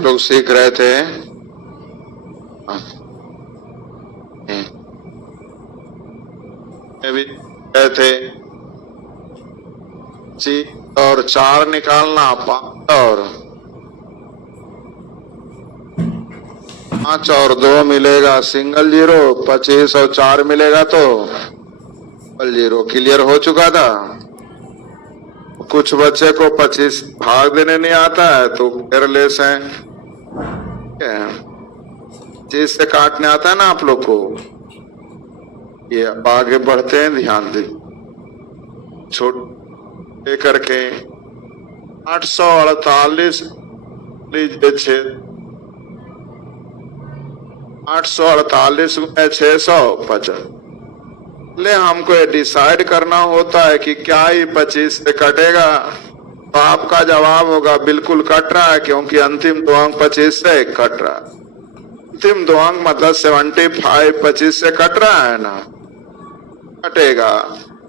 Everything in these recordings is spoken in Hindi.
लोग सीख रहे थे। भी रहे थे और 4 निकालना, 5 और 5 और 2 मिलेगा सिंगल जीरो, 25 और 4 मिलेगा तो डबल जीरो। क्लियर हो चुका था। कुछ बच्चे को 25 भाग देने नहीं आता है तो केयरलेस है। 25 से काटने आता है ना आप लोग को। ये आगे बढ़ते हैं, ध्यान दे। छोटे करके 848 लीजिए, 848 में 650। ले हमको ये डिसाइड करना होता है कि क्या ही 25 से कटेगा, तो आपका जवाब होगा बिल्कुल कट रहा है, क्योंकि अंतिम 2 अंक 25 से कट रहा है। अंतिम 2 अंक मतलब 75 25 से कट रहा है ना, कटेगा।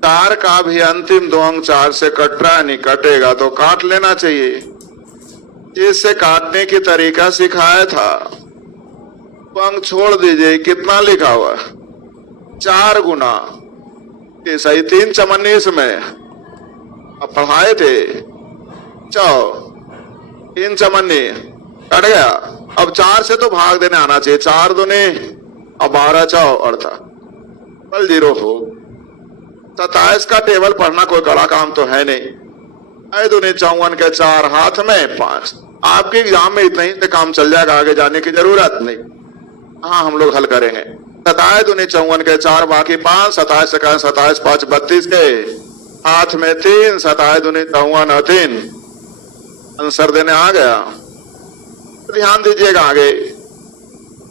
4 का भी अंतिम 2 अंक 4 से कट रहा है, नहीं कटेगा तो काट लेना चाहिए। जिससे काटने की तरीका सिखाया था, अंक छोड़ दीजिए। कितना लिखा हुआ? 4 गुना सही 3 चमन्नी इसमें अब पढ़ाए थे। 3 चमन्नी कट गया। अब 4 से तो भाग देने आना चाहिए। 4 दूने अब 12 4 अर्थात डबल जीरो हो। 27 का टेबल पढ़ना कोई बड़ा काम तो है नहीं। 2 दूने 54 के 4 हाथ में 5। आपके एग्जाम में इतना ही से काम चल जाएगा, आगे जाने की जरूरत नहीं। हाँ हम लोग हल करेंगे। 27 दूनी 54 के 4 बाकी 5। 27 का 27 5 32 के हाथ में 3। 27 दूनी 54 3। आंसर देने आ गया। ध्यान दीजिएगा, आगे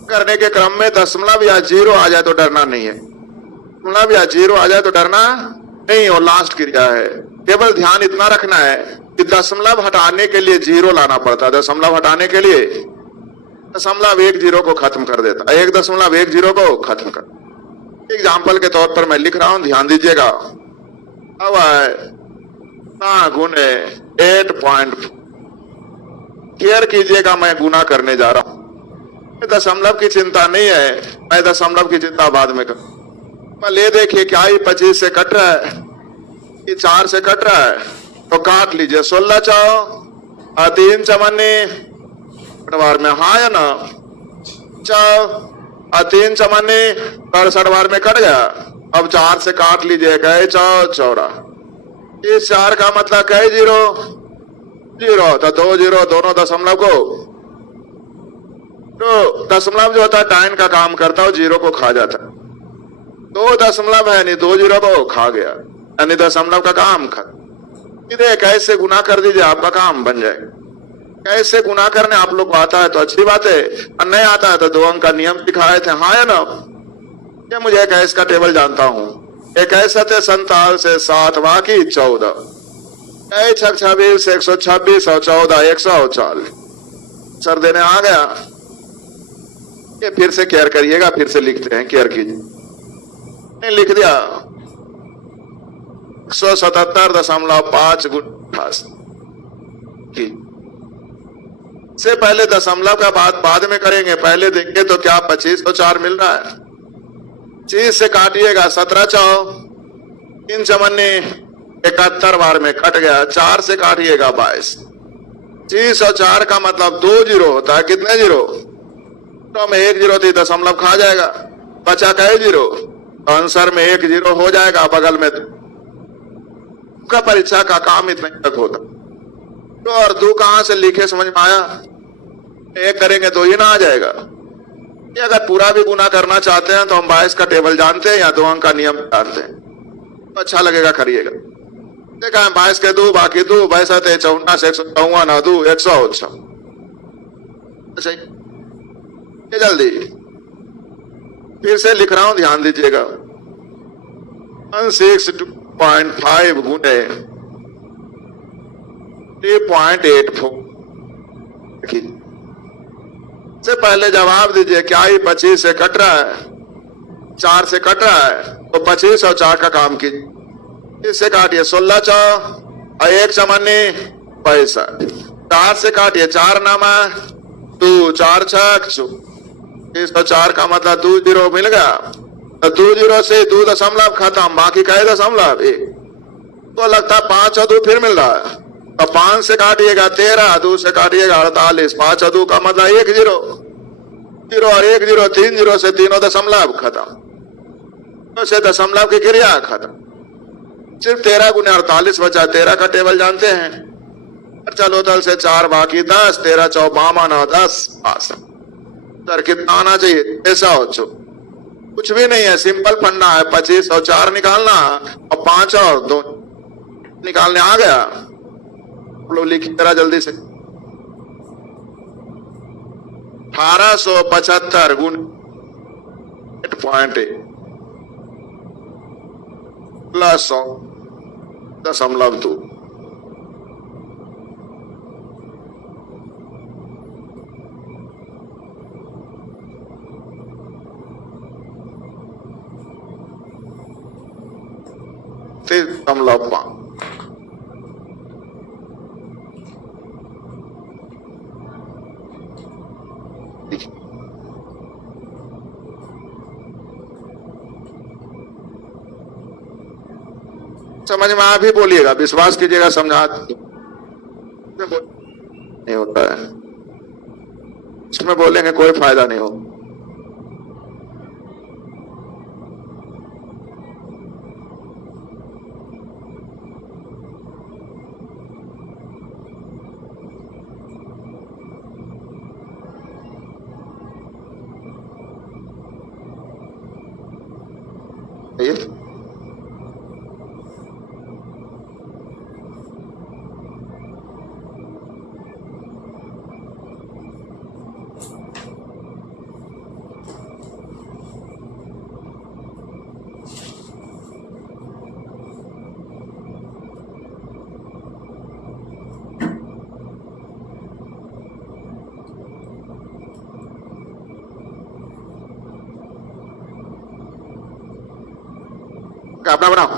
करने के क्रम में दशमलव या जीरो आ जाए तो डरना नहीं है। दशमलव या जीरो आ जाए तो डरना नहीं, और लास्ट क्रिया है। केवल ध्यान इतना रखना है कि दशमलव हटाने के लिए जीरो लाना पड़ता है। दशमलव हटाने के लिए 0.10 को खत्म कर देता है। 1.10 को खत्म कर। एग्जाम्पल के तौर पर मैं लिख रहा हूं, ध्यान दीजिएगा। अब ना गुने 8. केयर कीजिएगा, मैं गुना करने जा रहा हूं। दशमलव की चिंता नहीं है, मैं दशमलव की चिंता बाद में कर। ले देखिए क्या ही 25 से कट रहा है, कि 4 से कट रहा है तो काट लीजिए। 16 4 3 चमन्नी बार में हाँ या ना। 3 चमन्नी 67 बार में कट गया। अब 4 से काट लीजिए, कहे 4 इस 4 का मतलब कहे 0 0 तो 2 0 दोनों दशमलव को, तो दशमलव जो होता है टाइम का काम करता है, 0 को खा जाता है। 2 दशमलव है नहीं, 2 0 को खा गया, यानी दशमलव का काम खत्म। इधर कैसे गुना कर दीजिए, आपका काम बन जाएगा। कैसे गुना करने आप लोग को आता है तो अच्छी बात है, और नहीं आता है तो 2 अंक का नियम सिखाए थे, हाँ या ना। ये मुझे 21 का टेबल जानता हूं। 21 से 47 से 7 बाकी 14। 6 26 126 और 14 140। सर देने आ गया। ये फिर से केयर करिएगा, फिर से लिखते हैं, केयर कीजिए। नहीं लिख दिया 177.5 गुना से पहले दशमलव का बात बाद में करेंगे। पहले देखेंगे तो क्या 25 तो 4 मिल रहा है। 25 से काटिएगा 17 4 3 चमन्नी 71 बार में कट गया। 4 से काटिएगा 22। 25 और 4 का मतलब 2 जीरो होता है। कितने जीरो? तो में 1 जीरो थी, दशमलव खा जाएगा, बचा कहे 0, आंसर में 1 जीरो हो जाएगा। बगल में का परीक्षा का काम इतना तक होता। तो और 2 कहां से लिखे समझ में आया? 1 करेंगे तो ही ना आ जाएगा। ये अगर पूरा भी गुना करना चाहते हैं तो हम 22 का टेबल जानते हैं या 2 अंक का नियम जानते हैं, तो अच्छा लगेगा, करिएगा। देखा 22 के 2 बाकी 2 22 54 से 154 2 106। अच्छा ये जल्दी फिर से लिख रहा हूं, ध्यान दीजिएगा। 162.5 गुने 3.84 से पहले जवाब दीजिए। क्या ही 25 से कट रहा है, 4 से कट रहा है, तो 25 और 4 का काम कीजिए। इससे काटिए 16 4 और 1 चमन्नी 65। 4 से काटिए 4 नामा 2 4 छक 104 का मतलब 2 जीरो मिल गया। तो 2 जीरो से 2 दशमलव खत्म, बाकी का दशमलव 1 तो लगता है 5 और 2 फिर मिल रहा है। तो 5 से काटिएगा 13, 2 से काटिएगा 48, 5 और 2 का मतलब 1 जीरो, जीरो और 1 जीरो 3 जीरो से तीनों दशमलव खत्म, तो से दशमलव की क्रिया खत्म। सिर्फ 13 गुने 48 बचा। 13 का टेबल जानते हैं, चलो तल से 4 बाकी 10, 13 चौ 52 और 10 62। सर कितना आना चाहिए? ऐसा हो कुछ भी नहीं है, सिंपल फंडा है। 25 और 4 निकालना और 5 और 2 निकालने आ गया। लोग लिखिए जरा जल्दी से। 1875 गुण 8.8 प्लस 100.2। दशमलव 5। समझ में आप ही बोलिएगा, विश्वास कीजिएगा, समझा नहीं होता है, इसमें बोलेंगे कोई फायदा नहीं हो। अपना बनाओ।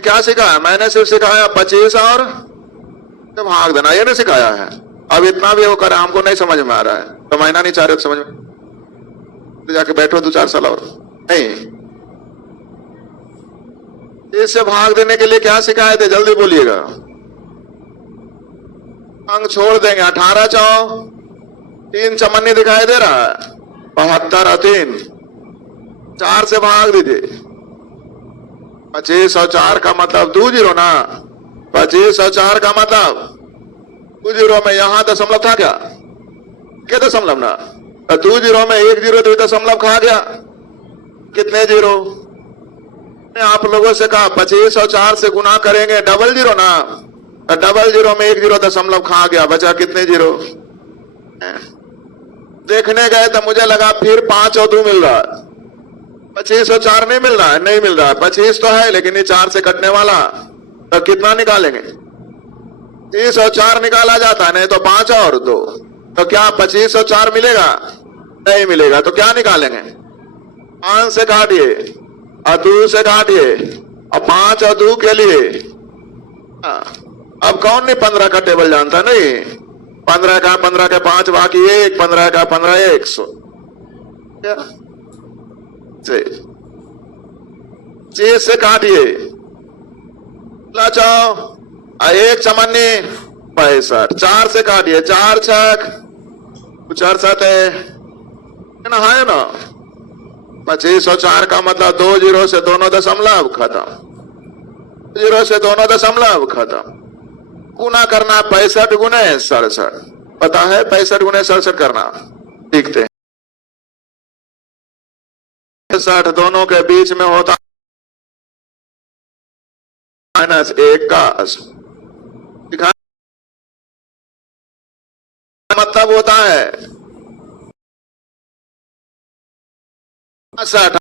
क्या सिखाया? मैंने सिर्फ सिखाया 25 और भाग देना, ये नहीं सिखाया है। अब इतना भी होकर हमको नहीं समझ में आ रहा है, तो महीना नहीं चाह रहे समझ में, तो जाके बैठो 2-4 साल और नहीं। इससे भाग देने के लिए क्या सिखाए थे? जल्दी बोलिएगा। अंक छोड़ देंगे। 18 चौ 3 चमन्नी दिखाई दे रहा है, 72 और 3 4 से भाग दीजिए। 25 और 4 का मतलब 2 जीरो ना। 25 और 4 का मतलब 2 जीरो में यहां दशमलव था क्या? क्या दशमलव ना? 2 जीरो में 1 जीरो 2 दशमलव खा गया। कितने जीरो? आप लोगों से कहा 25 और 4 से गुना करेंगे डबल जीरो ना। डबल जीरो में 1 जीरो दशमलव खा गया, बचा कितने जीरो? देखने गए तो मुझे लगा फिर 5 और 2 मिल रहा है, 25 और 4 नहीं मिल रहा है। नहीं मिल रहा है, 25 तो है लेकिन ये 4 से कटने वाला, तो कितना निकालेंगे? 30 और 4 निकाला जाता है, नहीं तो 5 और 2। तो क्या 25 और 4 मिलेगा? नहीं मिलेगा। तो क्या निकालेंगे? 5 से काटिए और 2 से काटिए और 5 और 2 के लिए। अब कौन नहीं 15 का टेबल जानता? नहीं, 15 का 15 के 5 बाकी 1, 15 का 15 100 से काटिए। लाचाओ 1 चमन्नी 65, 4 से काटिए, 4 छक 67 है ना, है ना। 25 और 4 का मतलब 2 जीरो से दोनों दशमलव खत्म, जीरो से दोनों दशमलव खत्म। गुना करना 65 गुने 67, पता है 65 गुने 67 करना? देखते हैं। 60 दोनों के बीच में होता -1 का मतलब होता है 60।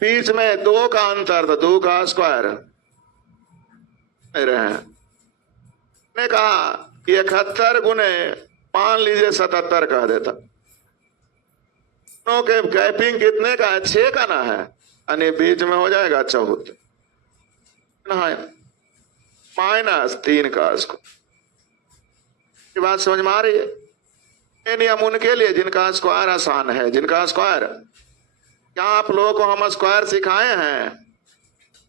बीच में 2 का अंतर, तो 2 का स्क्वायर रहे ने कहा कि 71 गुने मान लीजिए 77 कह देता, दोनों के गैपिंग कितने का है? 6 का ना है, यानी बीच में हो जाएगा 74 -3 का। इसको ये बात समझ में आ रही है? ये नियम उनके लिए जिनका स्क्वायर आसान है, जिनका स्क्वायर, क्या आप लोगों को हम स्क्वायर सिखाए हैं?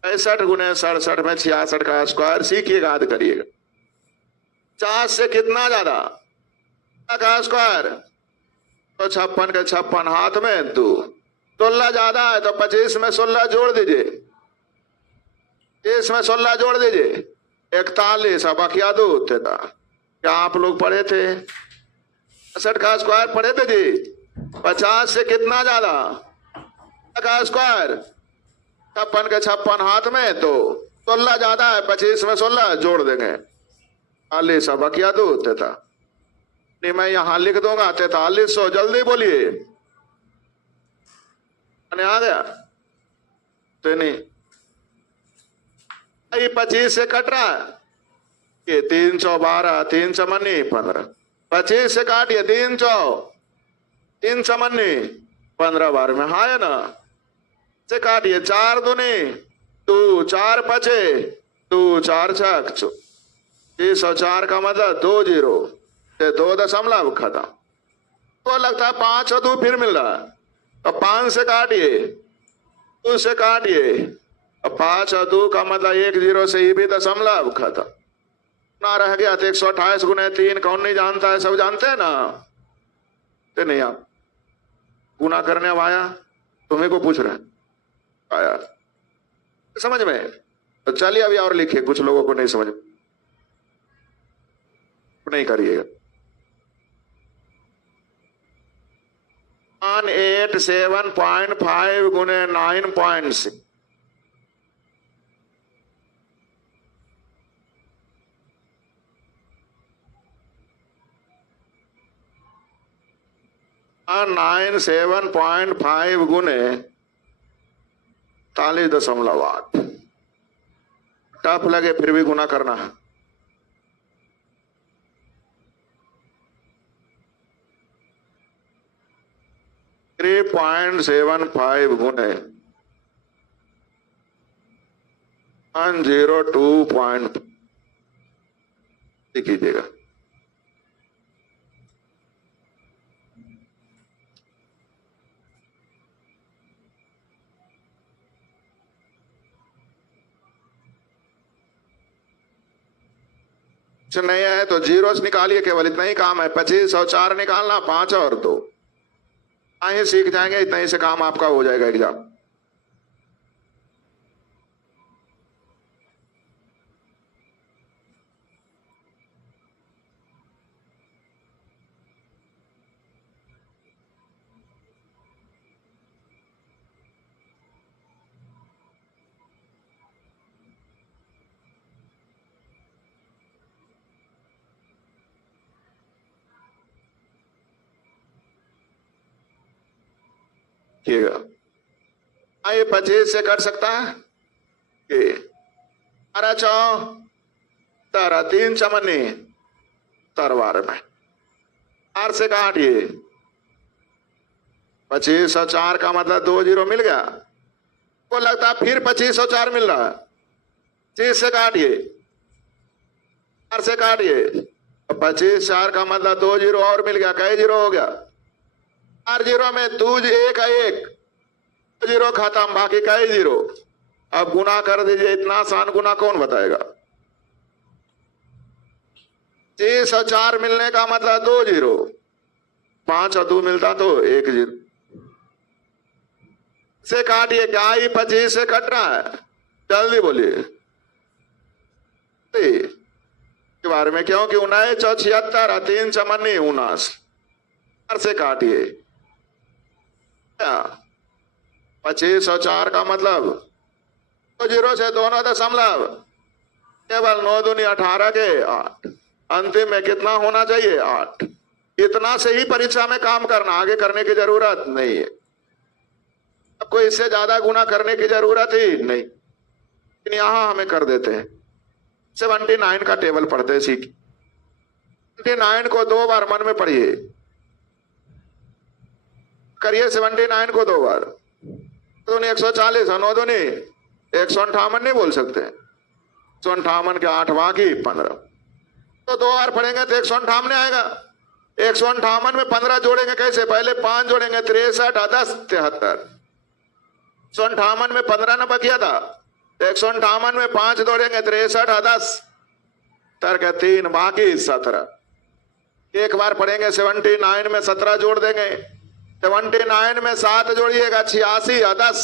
65 गुने 67 में 66 का स्क्वायर सीखिएगा, याद करिएगा। 50 से कितना ज्यादा का स्क्वायर? तो 56 के 56 हाथ में 2, 16 ज्यादा है तो 25 में 16 जोड़ दीजिए, 30 में 16 जोड़ दीजिए, 41। अब क्या 2 था? क्या आप लोग पढ़े थे? 65 का स्क्वायर पढ़े थे जी? 50 से कितना ज्यादा का स्क्वायर? 56 के 56 हाथ में, तो 16 ज्यादा है, 25 में 16 जोड़ देंगे, 40। अब क्या 2 था? नहीं, मैं यहां लिख दूंगा 4300। जल्दी बोलिए, आ गया? तो नहीं, 25 से कट रहा है, ये 312, 3 चमनी 15, 25 से काटिए 3 चमनी 15 बार में, हाँ है ना? से काटिए 4 दूनी 2, 4 बचे 2, 4 छक 304 का मतलब 2 0 से 2 दशमलव खत्म। तो लगता है 5 और 2 फिर मिल रहा है, अब 5 से काटिए, 2 से काटिए, अब 5 और 2 का मतलब 1 0 से ही भी दशमलव खत्म ना रह गया। तो 128 गुने 3 कौन नहीं जानता है? सब जानते हैं ना? तो नहीं, आप गुना करने अब आया, तुम्हें को पूछ रहे हैं आया समझ में? तो चलिए अभी और लिखिए, कुछ लोगों को नहीं समझ में, नहीं करिएगा। 187.5 गुने 9.6, और 97.5 गुने 43.8। टफ लगे फिर भी गुना करना है। 3.75 गुने 102. कीजिएगा। नहीं है तो जीरोस निकालिए, केवल इतना ही काम है। 25 और 4 निकालना, 5 और 2 ही सीख जाएंगे, इतना ही से काम आपका हो जाएगा एग्जाम। ये 25 से कट सकता है कि 12 चौ 3 चमनी तरवार में 4 से काटिए। 25 और 4 का मतलब 2 0 मिल गया। को लगता है फिर 25 और 4 मिल रहा है, 30 से काटिए, 4 से काटिए। 25 4 का मतलब 2 0 और मिल गया, कई 0 हो गया? 4 0 में 2 1 1 0 खत्म, बाकी कई 0। अब गुना कर दीजिए, इतना आसान गुना कौन बताएगा? 30 और 4 मिलने का मतलब 2 0, 5 और 2 मिलता तो 1 0 से काटिए। क्या ही 25 से कट रहा है? जल्दी बोलिए के बारे में, क्योंकि 19 और 76 3 चमनी 19 से काटिए। 25 और 4 का मतलब 2 0 से दोनों दशमलव, केवल 9 दूनी 18 के 8, अंतिम में कितना होना चाहिए? 8। इतना से ही परीक्षा में काम करना, आगे करने की जरूरत नहीं है। आपको इससे ज्यादा गुना करने की जरूरत ही नहीं, लेकिन यहां हमें कर देते हैं। 79 का टेबल पढ़ते सीख। 79 को 2 बार मन में पढ़िए, करिए 79 को 2 बार। दूनी 140, नौ दूनी 158 नहीं बोल सकते, 158 के 8 बाकी 15, तो 2 बार पढ़ेंगे तो 158 आएगा। 158 में 15 जोड़ेंगे कैसे? पहले 5 जोड़ेंगे, 63 10 73। 158 में 15 न बकिया था, 158 में 5 जोड़ेंगे, 63 10 तर्क 3 बाकी 17। एक बार पढ़ेंगे 79 में 17 जोड़ देंगे, 79 में 7 जोड़िएगा 86 या 10,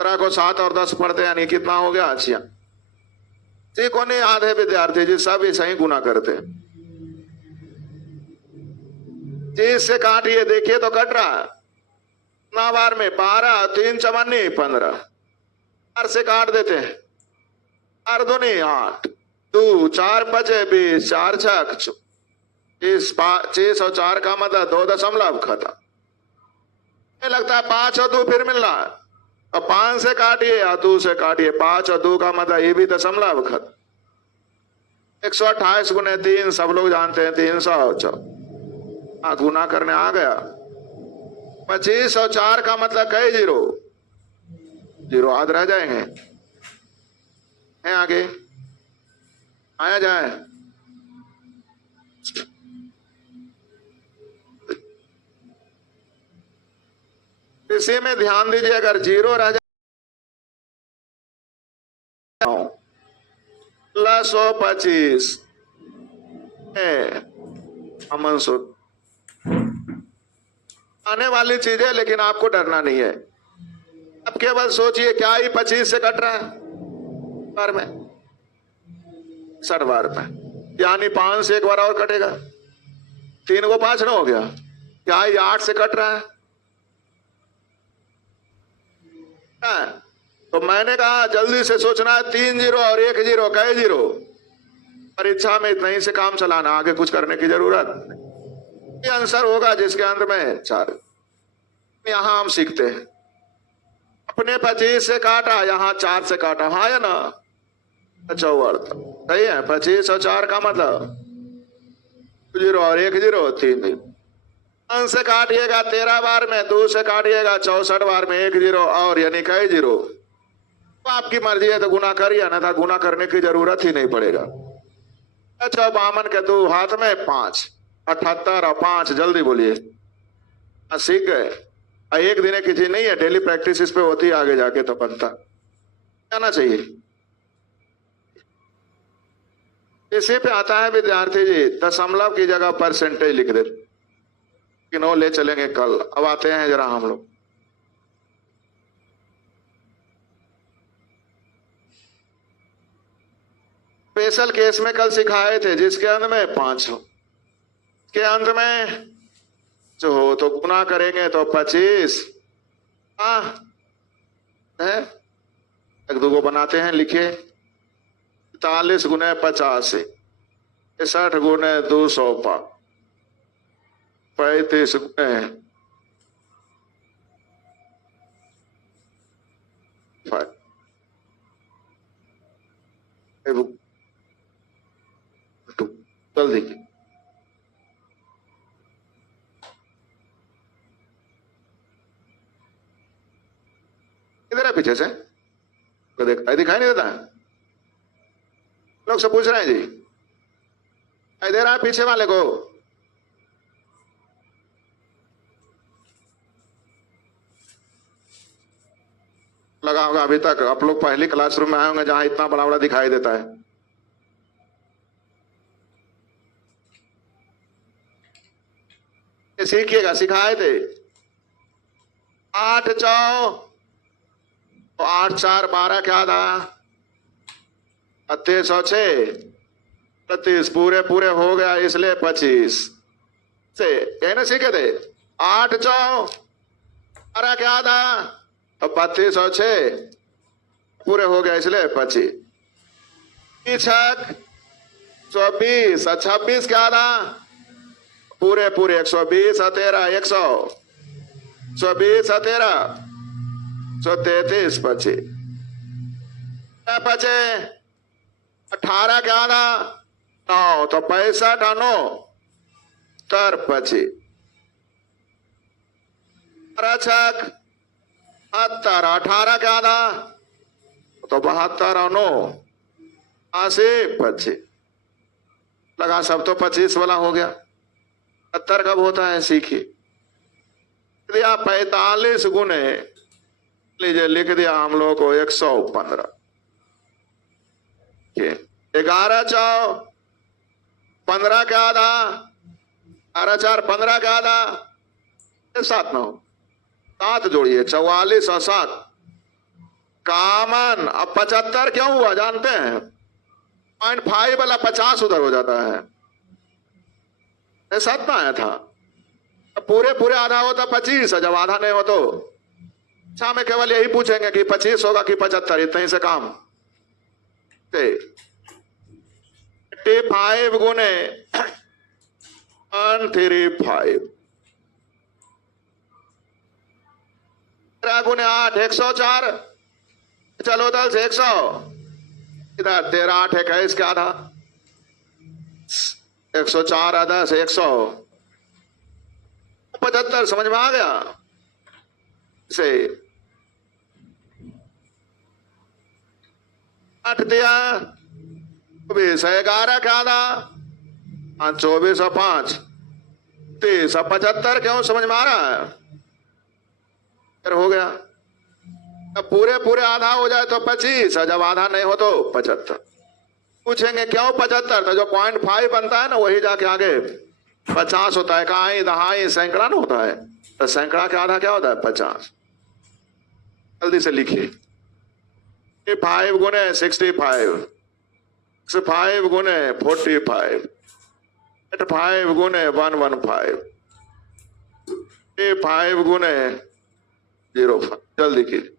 17 को 7 और 10 पढ़ते यानी कितना हो गया? 86। जी को नहीं आधे विद्यार्थी जी सब ऐसा ही गुना करते। जी इससे काटिए, देखिए तो कट रहा ना बार में 12, 3 चवन्नी 15, 4 से काट देते हैं, 4 दूनी 8, 2 4 बचे 20, 4 छक 6 और 4 का मतलब 2 दशमलव खत्म। लगता है 5 और 2 फिर मिल रहा है, अब 5 से काटिए या 2 से काटिए, 5 और 2 का मतलब ये भी दशमलव खत्म। 128 गुने 3 सब लोग जानते हैं 300। गुना करने आ गया। 25 और 4 का मतलब कई जीरो, जीरो याद रह जाएंगे। हैं आगे आया जाए। इसी में ध्यान दीजिए, अगर जीरो रह जाए प्लस 25 अमन सुध आने वाली चीज है, लेकिन आपको डरना नहीं है। अब केवल सोचिए क्या ही 25 से कट रहा है बार में 60 बार में, यानी 5 से एक बार और कटेगा, 3 को 5 ना हो गया, क्या ही 8 से कट रहा है। तो मैंने कहा जल्दी से सोचना है, 3 जीरो और 1 जीरो कई जीरो। परीक्षा में इतना ही से काम चलाना, आगे कुछ करने की जरूरत नहीं। ये आंसर होगा जिसके अंत में 4। यहां हम सीखते हैं, अपने 25 से काटा, यहां 4 से काटा, हाँ या ना? 54 सही है। 25 और 4 का मतलब 0 और 1 जीरो 3 जीरो। 5 से काटिएगा 13 बार में, 2 से काटिएगा 64 बार में 1 जीरो और, यानी कई जीरो। तो आपकी मर्जी है तो गुना करिए, ना था गुना करने की जरूरत ही नहीं पड़ेगा। अच्छा 52 के 2 हाथ में 5, 78 और 5 जल्दी बोलिए। सीख गए। एक दिन की चीज नहीं है, डेली प्रैक्टिस इस पे होती है, आगे जाके तो बनता जाना चाहिए। इसी पे आता है विद्यार्थी जी दशमलव की जगह परसेंटेज लिख देते, किनो ले चलेंगे कल। अब आते हैं जरा हम लोग स्पेशल केस में कल सिखाए थे, जिसके अंत में 5 हो, के अंत में जो हो तो गुना करेंगे तो 25 है। एक दो को बनाते हैं, लिखिए 40 गुने 50, 60 गुने 200, 35 गुने 5 जल्दी किधर है पीछे से? तो दिखाई नहीं देता है? लोग से पूछ रहे हैं जी, दिखाई दे रहा है पीछे वाले को? लगा होगा अभी तक आप लोग पहली क्लासरूम में आए होंगे जहां इतना बड़ा बड़ा दिखाई देता है। सीखिएगा, सिखाए थे 8 चौ तो 8 4 12 क्या था? 38 और 6 32 पूरे पूरे हो गया, इसलिए 25 से कहना सीखे थे। 8 चौ 12 क्या था? तो 32 और 6 पूरे हो गया, इसलिए 25। 24 और 26 क्या था? पूरे पूरे 120 और 13 100, 120 और 13 133 25 बचे। 18 क्या था? 9 तो 65 और 9 तर 25 छक 70 18 के आधा तो 72 और 9 80 25 लगा सब तो 25 वाला हो गया। 70 कब होता है सीखिए। दिया 45 गुने लीजिए लिख दिया हम लोग को 115 11 चौ 15 का आधा 12 4 15 का आधा 7 9 7 जोड़िए 44 और 7 कामन। अब 75 क्यों हुआ जानते हैं? 0.5 वाला 50 उधर हो जाता है। 7 में आया था पूरे पूरे आधा होता 25 जब आधा नहीं हो तो अच्छा में केवल यही पूछेंगे कि 25 होगा कि 75 इतने से काम 85 गुने 135 गुने 8 104 चलो 10 100 इधर 13 8 21 का आधा 104 आधा से 100 75 समझ में आ गया से 8 दिया 24 11 का आधा 24 और 5 30 और 75 क्यों समझ में आ रहा है? फिर हो गया। अब पूरे पूरे आधा हो जाए तो 25 और जब आधा नहीं हो तो 75 पूछेंगे क्यों 75 तो जो 0.5 बनता है ना वही जाके आगे 50 होता है। कहां दहाई सैकड़ा ना होता है तो सैकड़ा के आधा क्या होता है 50। जल्दी से लिखिए 5 गुने 65 65 गुने 45 85 गुने 115 5 गुने 05 जल्दी कीजिए।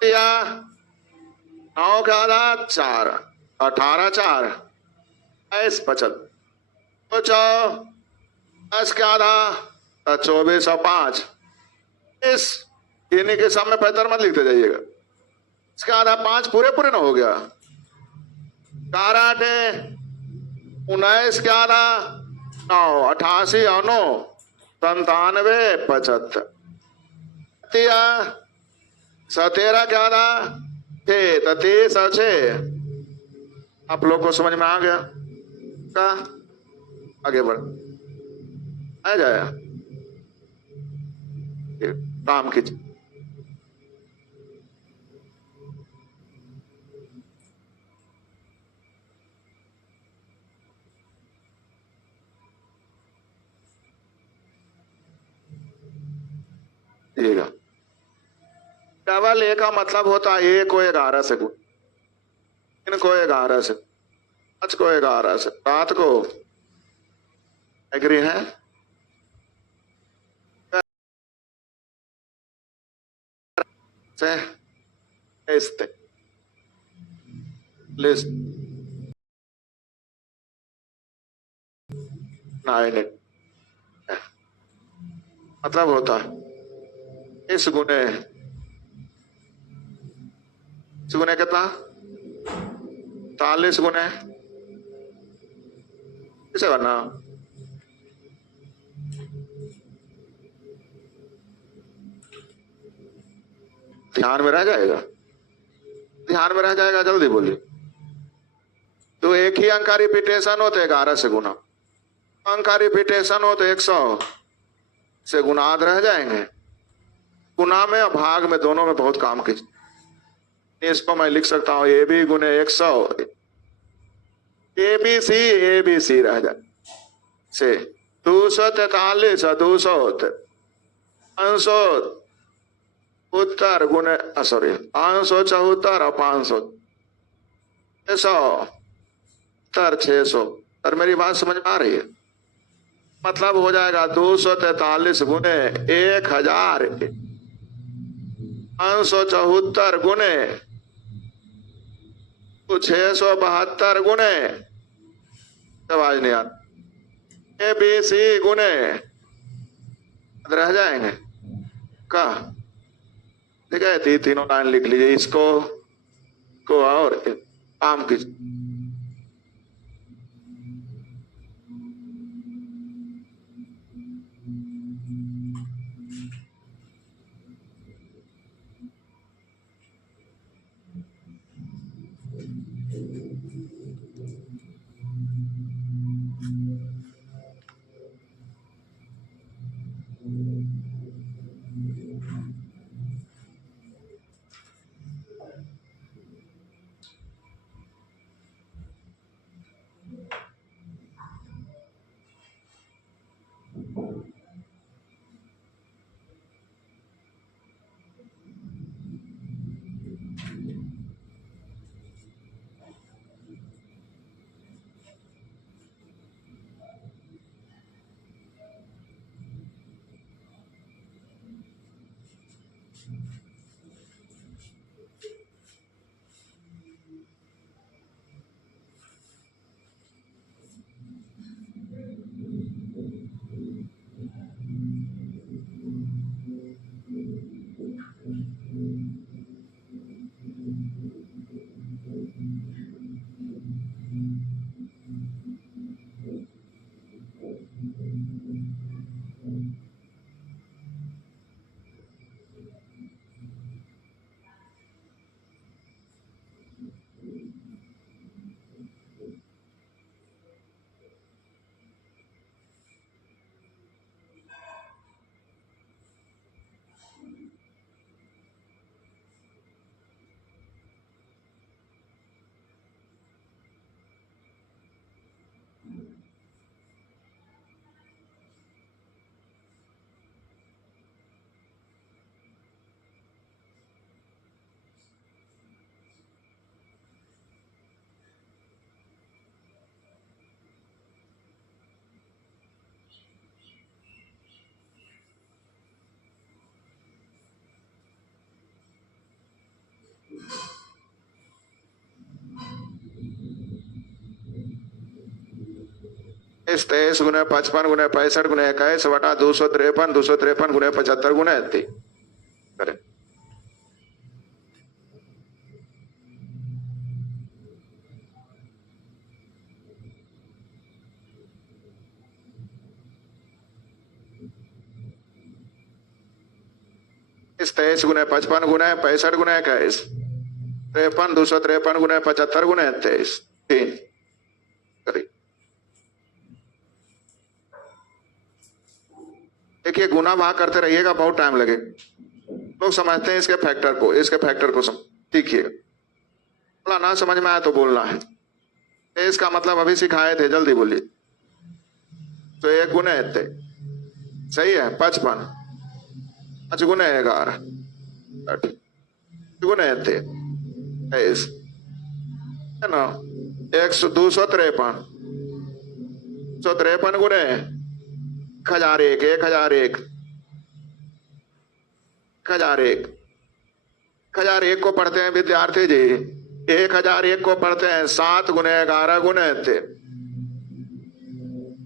या 9 का आधा 4 18 4 25 तो 10 का आधा 24 और 5 इस गिनी के सामने 75 मत लिखते जाइएगा। इसका आधा 5 पूरे पूरे ना हो गया 4 8 19 का आधा 9 88 और 9 97 75 17 का आधा 6 30 और 6 आप लोग को समझ में आ गया का आगे बढ़ आ जाए काम कीजिए। डबल ए का मतलब होता है ए को 11 से गुण, इनको 11 से, आज को 11 से, रात को एग्री है? लिस्ट लिस्ट 9 मतलब होता है इस गुने कितना 40 गुने इसे करना ध्यान में रह जाएगा, ध्यान में रह जाएगा, जल्दी बोलिए। तो एक ही अंक का रिपीटेशन हो तो 11 से गुना, अंक का रिपीटेशन हो तो 100 से गुणाद रह जाएंगे। गुना में और भाग में दोनों में बहुत काम की। इसको मैं लिख सकता हूं ए बी गुने 100 ए बी सी रह जाए से 243 और 200 500 उत्तर गुने सॉरी 574 और 500 600 उत्तर 600। और मेरी बात समझ में आ रही है? मतलब हो जाएगा 243 गुने 1000 574 गुने 672 गुने आवाज नहीं आ ABC गुने रह जाएंगे का ठीक है। तीनों लाइन लिख लीजिए इसको को और काम की इस 23 गुने 55 गुने 65 गुने 21 बटा 253 253 गुने 75 गुने 30 करें। इस 23 गुने 55 गुने 65 गुने 21 53 253 गुने 75 गुने 23 3 करें। देखिए गुना भाग करते रहिएगा, बहुत टाइम लगे। लोग समझते हैं इसके फैक्टर को सीखिएगा। बोला ना समझ में आया तो बोलना है। इसका मतलब अभी सिखाए थे, जल्दी बोलिए। तो 1 गुने सही है 55 5 गुने 11 गुने है ना 253 153 गुने 1001 1001 1001 1001 को पढ़ते हैं विद्यार्थी जी। 1001 को पढ़ते हैं 7 गुने 11 गुने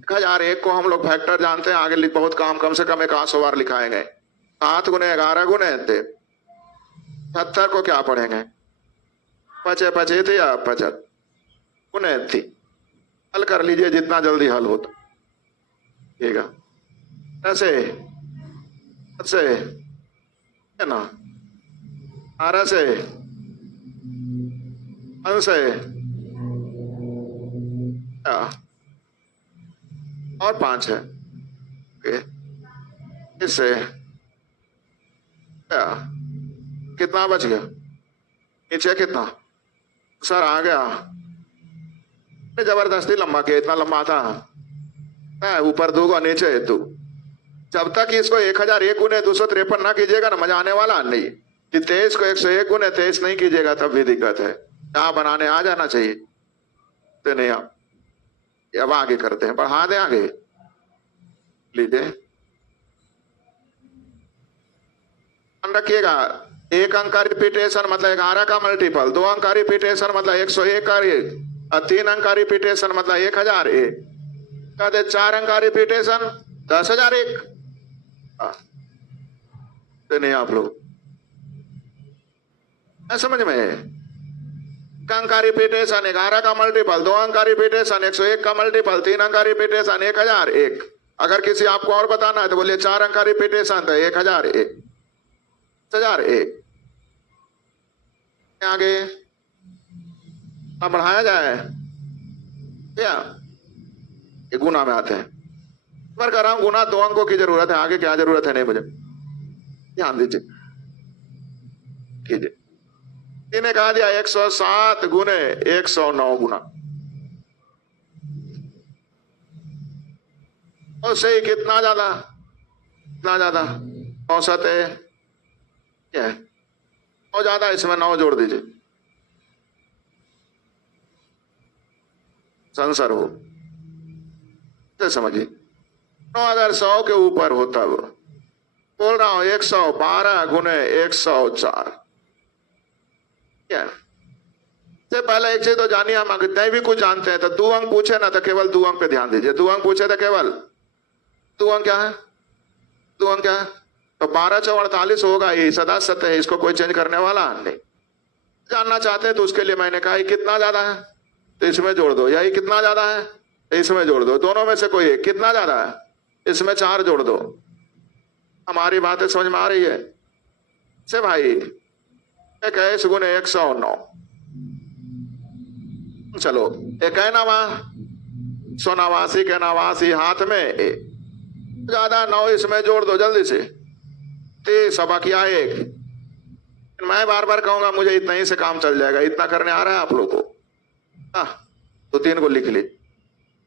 1001 को हम लोग फैक्टर जानते हैं, आगे बहुत कम से कम 100 बार लिखाएंगे। 7 गुने 11 गुने 70 को क्या पढ़ेंगे 55 या 50 गुने हल कर लीजिए जितना जल्दी हल होता ठीक है। ऐसे है ना 12 से और 5 है इससे कितना बच गया नीचे कितना सर आ गया जबरदस्ती लंबा के इतना लंबा था ऊपर 2 नीचे 2 जब तक इसको 1001 गुने 253 ना कीजिएगा ना, मजा आने वाला नहीं। कि 23 को 101 गुने 23 नहीं कीजिएगा तब भी दिक्कत है। यहाँ बनाने आ जाना चाहिए, तो नहीं आप अब आगे करते हैं, बढ़ा दें आगे, लीजिए रखिएगा। एक अंक का रिपीटेशन मतलब 11 का मल्टीपल, 2 अंक का रिपीटेशन मतलब 101 का, 3 अंक का रिपीटेशन मतलब 1001, कहते 4 अंक का रिपीटेशन 10,001। तो नहीं आप लोग समझ में? अंक का रिपीटेशन 11 का मल्टीपल, 2 अंक का रिपीटेशन 101 का मल्टीपल, 3 अंक का रिपीटेशन 1001। अगर किसी आपको और बताना है तो बोलिए 4 अंक का रिपीटेशन तो 1001, 1001। आगे बढ़ाया जाए क्या? ये गुना में आते हैं। पर कर रहा हूं गुना 2 अंकों की जरूरत है, आगे क्या जरूरत है नहीं मुझे, ध्यान दीजिए कीजिए। इन्हें कहा दिया 107 गुने 109 गुना, उससे ही कितना ज्यादा, कितना ज्यादा औसत है क्या है? 9 ज्यादा, इसमें 9 जोड़ दीजिए, संसर हो तो समझिए। 9 अगर 100 के ऊपर हो तब बोल रहा हूं 112 गुने 104 क्या? से पहले एक चीज तो जानिए, हम नहीं भी कुछ जानते हैं तो 2 अंक पूछे ना तो केवल 2 अंक पे ध्यान दीजिए। 2 अंक पूछे तो केवल 2 अंक क्या है, 2 अंक क्या है? तो 12 × 48 होगा, ये सदा सत्य है, इसको कोई चेंज करने वाला नहीं। जानना चाहते हैं तो उसके लिए मैंने कहा कितना ज्यादा है तो इसमें जोड़ दो, यही कितना ज्यादा है तो इसमें जोड़ दो, दोनों में से कोई एक कितना ज्यादा है इसमें 4 जोड़ दो। हमारी बातें समझ में आ रही है से भाई? 21 गुने 109, चलो 91 189 के 89 हाथ में ज्यादा 9 इसमें जोड़ दो जल्दी से, 30 बकिया 1। मैं बार बार कहूंगा मुझे इतना ही से काम चल जाएगा, इतना करने आ रहा है आप लोग को? तो 3 को लिख ली,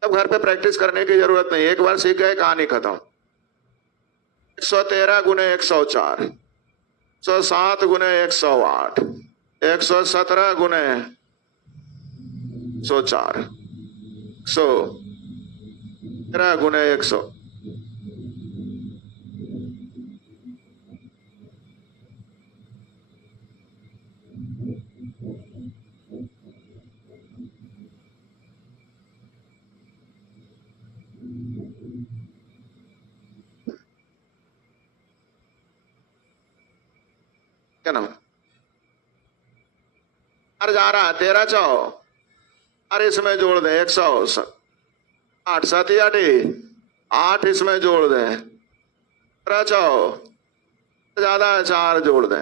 अब घर पे प्रैक्टिस करने की जरूरत नहीं, एक बार सीख गए कहानी खत्म। 113 गुने 104, 107 गुने 108, 117 गुने 104, 113 गुने 100, क्या नाम अरे जा रहा है 13 चौ, अरे इसमें जोड़ दे 108, 7 8 इसमें जोड़ दे 13 चौ, ज्यादा 4 जोड़ दे,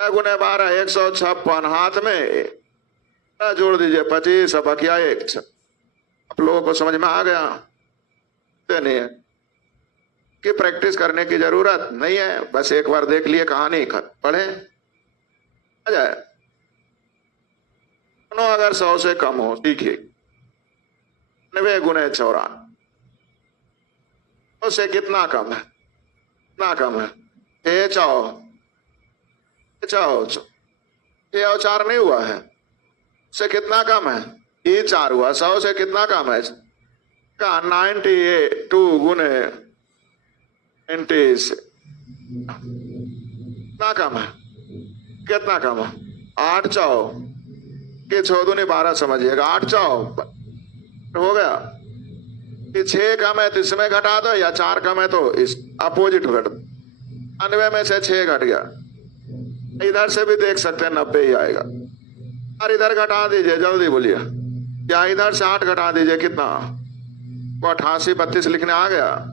गुने 12 156 हाथ में जोड़ दीजिए 25 बकिया 1। आप लोगों को समझ में आ गया? नहीं है कि प्रैक्टिस करने की जरूरत नहीं है, बस एक बार देख लिए कहानी पढ़े आ जाए। अगर 100 से कम हो देखिए 90 गुने 94, उससे कितना कम है, कितना कम है? 6 और 4 नहीं हुआ है, से कितना कम है? ये 4 हुआ। 100 से कितना कम है का? 92 गुने 90 से कितना कम है, कितना कम है? 8 चौ के 6 दूनी 12 समझिएगा, 8 चौ हो गया। 6 कम है तो इसमें घटा दो, या 4 कम है तो इस अपोजिट घट दो। 90 में से 6 घट गया, इधर से भी देख सकते हैं 90 ही आएगा। और इधर घटा दीजिए जल्दी बोलिए, या इधर से 8 घटा दीजिए, कितना? 88 32 लिखने आ गया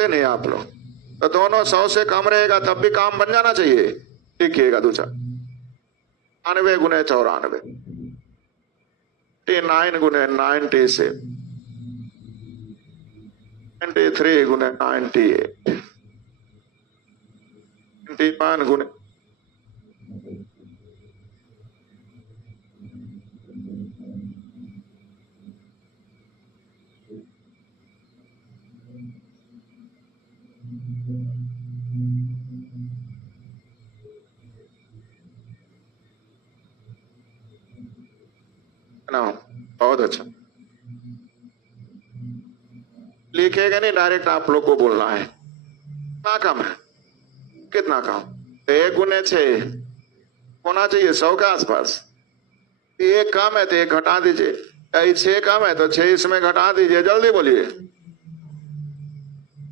नहीं आप लोग? तो दोनों 100 से कम रहेगा तब भी काम बन जाना चाहिए। लिखिएगा दूसरा 92 गुने 94, 9 गुने 90 से 93 गुने 98, 21 गुने अच्छा, लिखेगा नहीं, डायरेक्ट आप लोग को बोलना है। कितना कम है, कितना कम? 1 गुने 6 होना चाहिए 100 के आसपास। 1 कम है तो 1 घटा दीजिए, 6 कम है तो 6 इसमें घटा दीजिए, जल्दी बोलिए।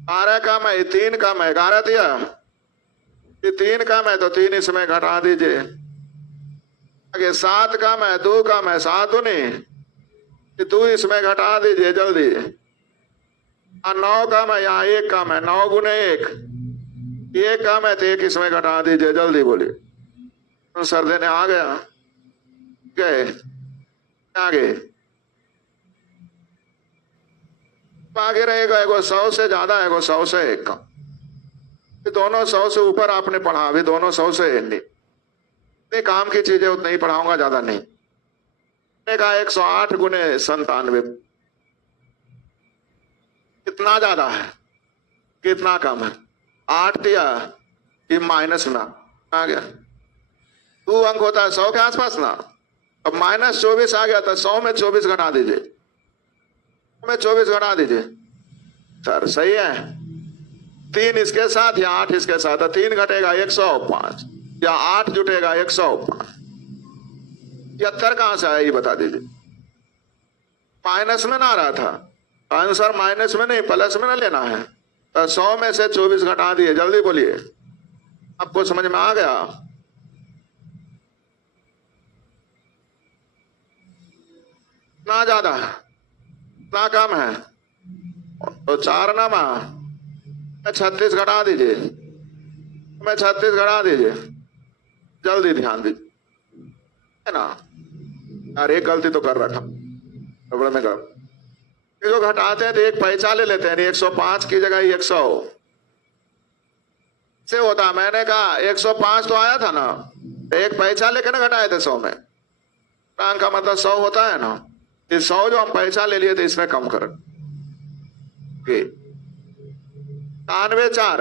12 कम है, 3 कम है, 11 दिया। 3 कम है तो 3 इसमें घटा दीजिए। आगे 7 कम है, 2 कम है, 7 दूनी, 2 इसमें घटा दीजिए जल्दी। 9 कम है, यहाँ 1 कम है, 9 गुने 1, 1 कम है तो 1 इसमें घटा दीजिए, जल्दी बोलिए। सर देने आ गया, गए आगे, आगे रहेगा एगो 100 से ज्यादा, एगो 100 से 1 कम। दोनों 100 से ऊपर आपने पढ़ा, अभी दोनों 100 से नहीं। इतनी काम की चीजें उतनी ही पढ़ाऊंगा, ज्यादा नहीं। मैंने कहा 108 गुने 97 कितना ज्यादा है, कितना कम है? 8 दिया कि माइनस ना आ गया, 2 अंक होता है 100 के आसपास ना। अब -24 आ गया था, 100 में 24 घटा दीजिए, 100 में 24 घटा दीजिए। सर सही है, 3 इसके साथ या 8 इसके साथ, 3 घटेगा 105 या 8 जुटेगा 105। 73 कहां से आया ये बता दीजिए। माइनस में ना आ रहा था, आंसर माइनस में नहीं प्लस में ना लेना है। तो 100 में से 24 घटा दिए, जल्दी बोलिए। आपको समझ में आ गया? ना ज्यादा है ना कम है, तो 4 ना मां 36 घटा दीजिए, मैं 36 घटा दीजिए, जल्दी ध्यान दीजिए, है ना। अरे गलती तो कर रखा में कर, जो घटाते हैं तो एक पैसा ले लेते हैं, 105 की जगह 100 से होता। मैंने कहा 105 तो आया था ना, एक पैसा लेकर ना घटाए थे 100 में, अंक का मतलब 100 होता है ना। 100 जो हम पैसा ले लिए थे इसमें कम कर 94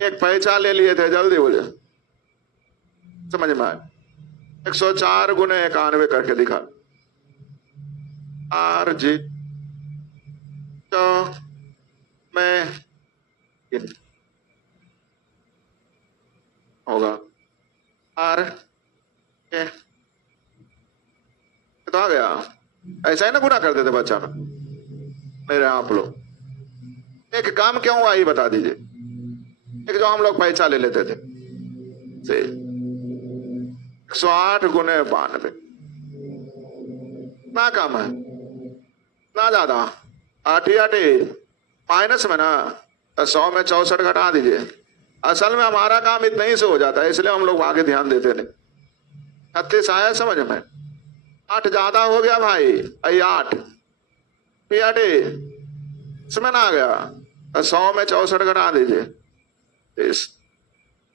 एक पैसा ले लिए थे, जल्दी बोले, समझ में आए? 104 गुने 91 करके दिखा। आर जी तो मैं होगा आर ए तो आ गया। ऐसा ही ना गुना कर देते बच्चा में मेरे आप लोग। एक काम क्यों हुआ ये बता दीजिए। एक जो हम लोग पैसा ले लेते थे से 108 गुने 92 ना कम है ना ज्यादा, 8 माइनस में ना, 100 में 64 घटा दीजिए। असल में हमारा काम इतना ही से हो जाता है, इसलिए हम लोग आगे ध्यान देते नहीं। 36 आया समझ में? 8 ज्यादा हो गया भाई, 8 इसमें ना आ गया, 100 में 64 घटा दीजिए।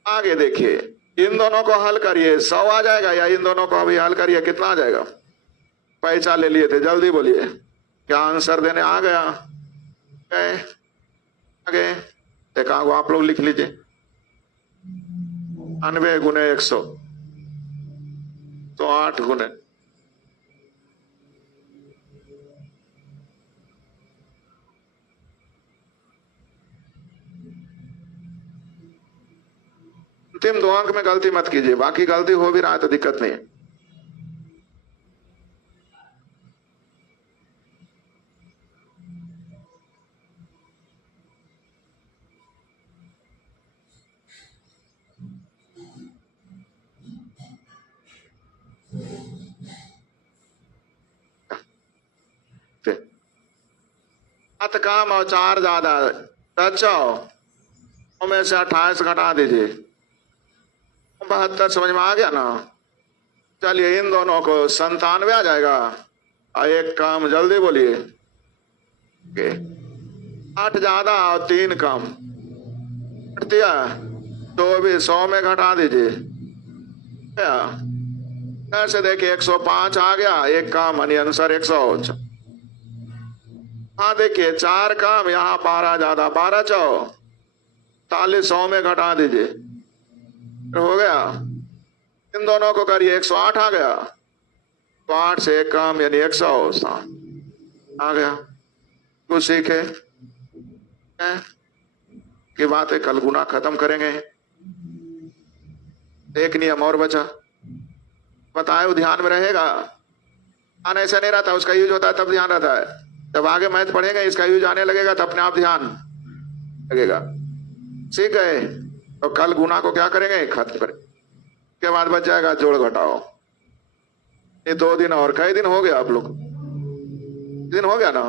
आगे देखिए, इन दोनों को हल करिए, 100 आ जाएगा, या इन दोनों को अभी हल करिए, कितना आ जाएगा? पैसा ले लिए थे, जल्दी बोलिए। क्या आंसर देने आ गया? आगे एक आप लोग लिख लीजिए, 90 गुने 100 तो 8 गुने अंतिम 2 अंक में गलती मत कीजिए, बाकी गलती हो भी रहा है तो दिक्कत नहीं है। काम और 4 ज्यादा, अच्छा में से 28 घटा दीजिए, 72 समझ में आ गया ना। चलिए इन दोनों को 97 आ जाएगा। एक काम जल्दी बोलिए, 8 ज्यादा और 3 कम, दिया तो भी 100 में घटा दीजिए। ऐसे देखिए 105 आ गया, एक काम यानी आंसर 100। हाँ देखिए 4 कम, यहाँ 12 ज्यादा, 12 4 40, 100 में घटा दीजिए, हो गया। इन दोनों को करिए, 108 आ गया, 8 से 1 कम यानी 100 आ गया। कुछ सीखे कि बात है, कल गुना खत्म करेंगे। एक नियम और बचा, बताए वो ध्यान में रहेगा। ध्यान ऐसा नहीं रहता, उसका यूज होता है तब ध्यान रहता है। जब आगे मैथ पढ़ेंगे इसका यूज आने लगेगा तो अपने आप ध्यान लगेगा। सीख गए तो कल गुना को क्या करेंगे, खत्म करें। के बाद बच जाएगा जोड़ घटाओ। ये 2 दिन और कई दिन हो गया, आप लोग दिन हो गया ना।